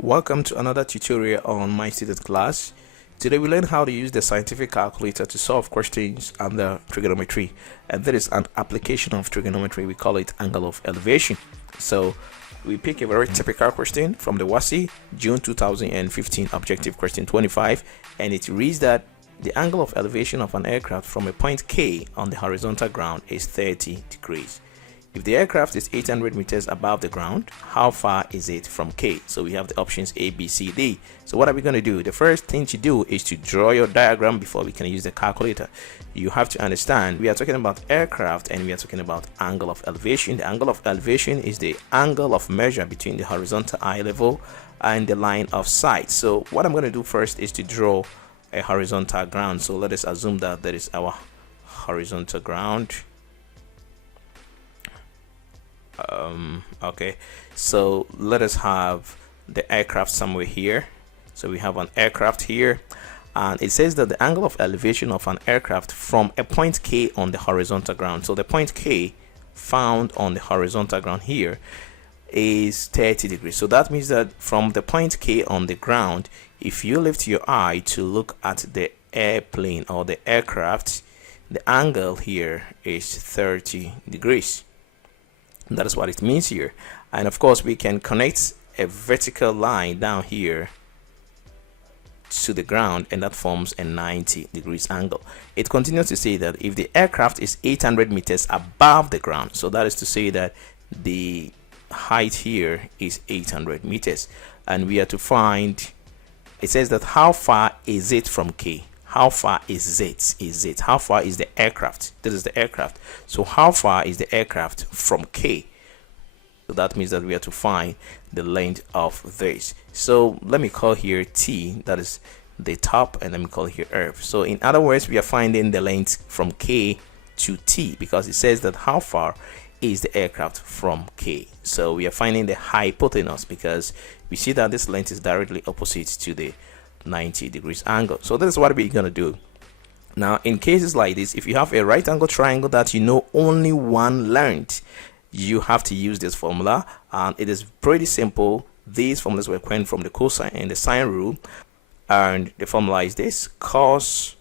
Welcome to another tutorial on My Student Class. Today we learn how to use the scientific calculator to solve questions under trigonometry, and that is an application of trigonometry. We call it angle of elevation. So we pick a very typical question from the WASSCE June 2015 objective question 25, and it reads that the angle of elevation of an aircraft from a point K on the horizontal ground is 30 degrees. If the aircraft is 800 meters above the ground, how far is it from K? So we have the options A, B, C, D. So what are we going to do? The first thing to do is to draw your diagram before we can use the calculator. You have to understand we are talking about aircraft and we are talking about angle of elevation. The angle of elevation is the angle of measure between the horizontal eye level and the line of sight. So what I'm going to do first is to draw a horizontal ground. So let us assume that that is our horizontal ground. Okay, so let us have the aircraft somewhere here. So we have an aircraft here, and it says that the angle of elevation of an aircraft from a point K on the horizontal ground, so the point K found on the horizontal ground here, is 30 degrees. So that means that from the point K on the ground, if you lift your eye to look at the airplane or the aircraft, the angle here is 30 degrees. That is what it means here. And of course we can connect a vertical line down here to the ground, and that forms a 90 degrees angle. It continues to say that if the aircraft is 800 meters above the ground, so that is to say that the height here is 800 meters, and we are to find, it says that how far is it from K? How far is it? How far is the aircraft? This is the aircraft. So how far is the aircraft from K? So that means that we have to find the length of this. So let me call here T, that is the top, and let me call here F. So in other words, we are finding the length from K to T, because it says that how far is the aircraft from K. So we are finding the hypotenuse, because we see that this length is directly opposite to the 90 degrees angle. So this is what we're going to do. Now in cases like this, if you have a right angle triangle that you know only one length, you have to use this formula, and it is pretty simple. These formulas were coined from the cosine and the sine rule, and the formula is this: cos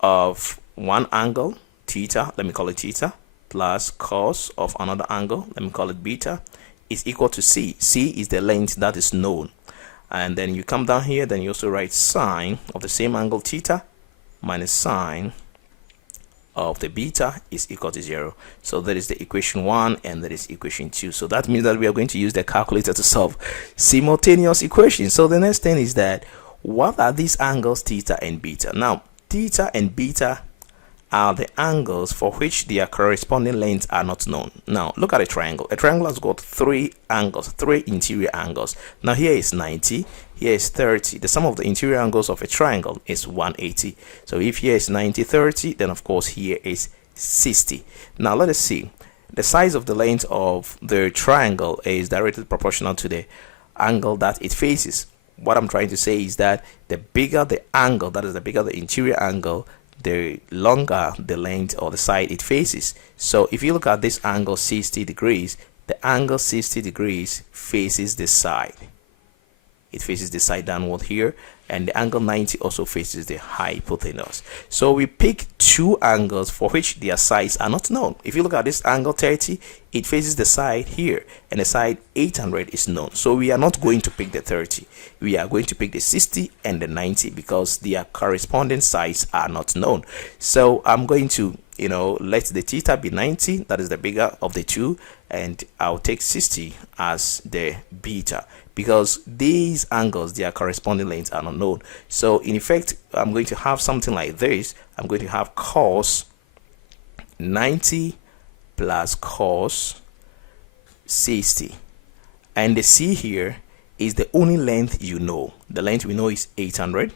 of one angle, theta, let me call it theta, plus cos of another angle, let me call it beta, is equal to C. C is the length that is known. And then you come down here, then you also write sine of the same angle theta minus sine of the beta is equal to 0. So that is the equation 1, and that is equation 2. So that means that we are going to use the calculator to solve simultaneous equations. So the next thing is that what are these angles theta and beta? Now theta and beta are the angles for which their corresponding lengths are not known. Now look at a triangle. A triangle has got three angles, three interior angles. Now here is 90, here is 30. The sum of the interior angles of a triangle is 180. So if here is 90, 30, then of course here is 60. Now let us see. The size of the length of the triangle is directly proportional to the angle that it faces. What I'm trying to say is that the bigger the angle, that is the bigger the interior angle, the longer the length or the side it faces. So if you look at this angle 60 degrees, the angle 60 degrees faces this side. It faces the side downward here, and the angle 90 also faces the hypotenuse. So we pick two angles for which their sides are not known. If you look at this angle 30, it faces the side here, and the side 800 is known. So we are not going to pick the 30. We are going to pick the 60 and the 90 because their corresponding sides are not known. So I'm going to, let the theta be 90, that is the bigger of the two, and I'll take 60 as the beta, because these angles, their corresponding lengths are not known. So in effect, I'm going to have something like this. I'm going to have cos 90 plus cos 60, and the C here is the only length you know. The length we know is 800.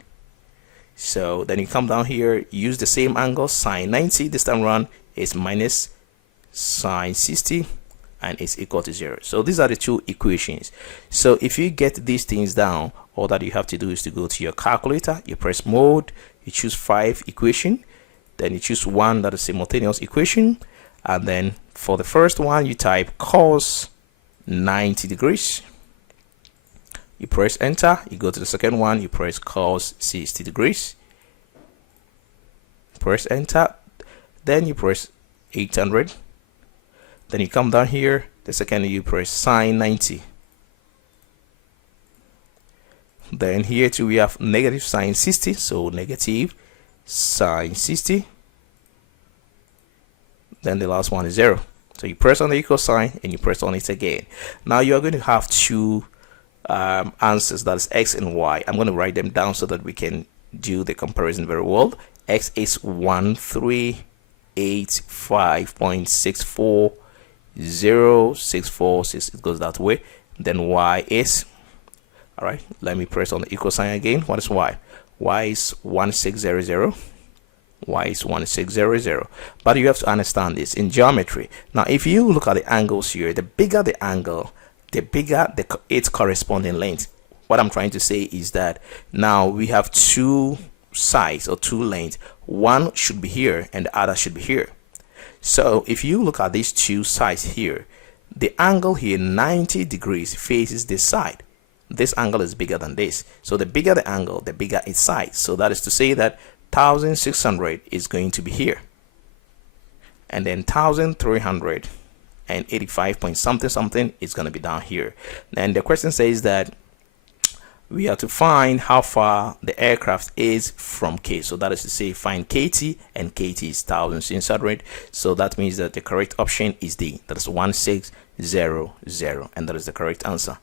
So then you come down here, use the same angle, sine 90, this time around is minus sine 60, and it's equal to 0. So these are the two equations. So if you get these things down, all that you have to do is to go to your calculator, you press mode, you choose 5 equation, then you choose 1, that is simultaneous equation, and then for the first one you type cos 90 degrees you press enter, you go to the second one, you press cos 60 degrees, press enter, then you press 800, then you come down here, the second you press sine 90, then here too we have negative sine 60, so negative sine 60, then the last one is 0. So you press on the equal sign and you press on it again. Now you are going to have two answers, that is x and y. I'm going to write them down so that we can do the comparison very well. X is 1385.64066, it goes that way. Then y is, all right, let me press on the equal sign again. What is y? Y is 1600. Y is 1600. But you have to understand this in geometry. Now if you look at the angles here, the bigger the angle, the bigger its corresponding length. What I'm trying to say is that now we have two sides or two lengths. One should be here and the other should be here. So if you look at these two sides here, the angle here 90 degrees faces this side. This angle is bigger than this. So the bigger the angle, the bigger its side. So that is to say that 1600 is going to be here, and then 1385 point something is going to be down here. And the question says that we have to find how far the aircraft is from K. So that is to say find KT, and KT is 1600. So that means that the correct option is D, that is 1600, and that is the correct answer.